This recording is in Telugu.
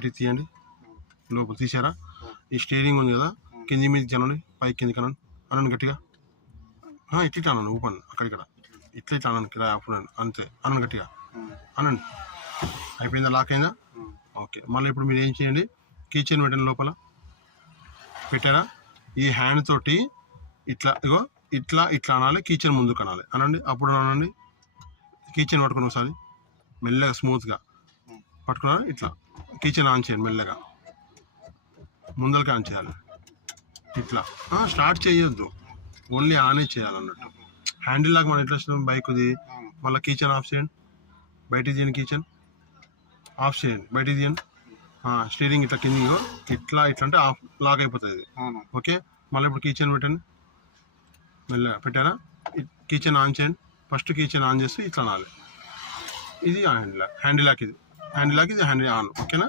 పెట్టి తీయండి, లోపల తీసారా? ఈ స్టీరింగ్ ఉంది కదా, కింది మీద జనండి, పైకి కింది కనండి, అనండి గట్టిగా. ఇట్లా అనండి, ఊపండి అక్కడిక్కడ, ఇట్లా అనండి, కిరాయి అప్పుడు అంతే, అనండి గట్టిగా అనండి. అయిపోయిందా? లాక్ అయిందా? ఓకే. మళ్ళీ ఇప్పుడు మీరు ఏం చేయండి, కీచెన్ పెట్టండి, లోపల పెట్టారా? ఈ హ్యాండ్ తోటి ఇట్లా ఇగో ఇట్లా ఇట్లా అనాలి, కీచెన్ ముందుకు అనాలి, అనండి. అప్పుడు అనండి, కీచెన్ పట్టుకుని ఒకసారి మెల్లగా స్మూత్గా పట్టుకున్నారా? ఇట్లా కీచెన్ ఆన్ చేయండి, మెల్లగా ముందరికి ఆన్ చేయాలి. ఇట్లా స్టార్ట్ చేయొద్దు, ఓన్లీ ఆనే చేయాలన్నట్టు. హ్యాండిల్ లాగా మనం ఎట్లా వస్తుంది బైక్ది. మళ్ళీ కీచెన్ ఆఫ్ చేయండి, బయటికి తీయండి, కీచెన్ ఆఫ్ చేయండి, బయటికి తీయండి. స్టీరింగ్ ఇట్లా కింది ఇట్లా ఇట్లా అంటే ఆఫ్ లాక్ అయిపోతుంది. ఓకే. మళ్ళీ ఇప్పుడు కీచెన్ పెట్టండి, మెల్లగా పెట్టారా? కీచెన్ ఆన్ చేయండి. ఫస్ట్ కీచెన్ ఆన్ చేస్తే ఇట్లా అనాలి. ఇది హ్యాండిల్ లాక్, ఇది హ్యాండిల్ లాక్, ఇది హ్యాండిల్ ఆన్. ఓకేనా?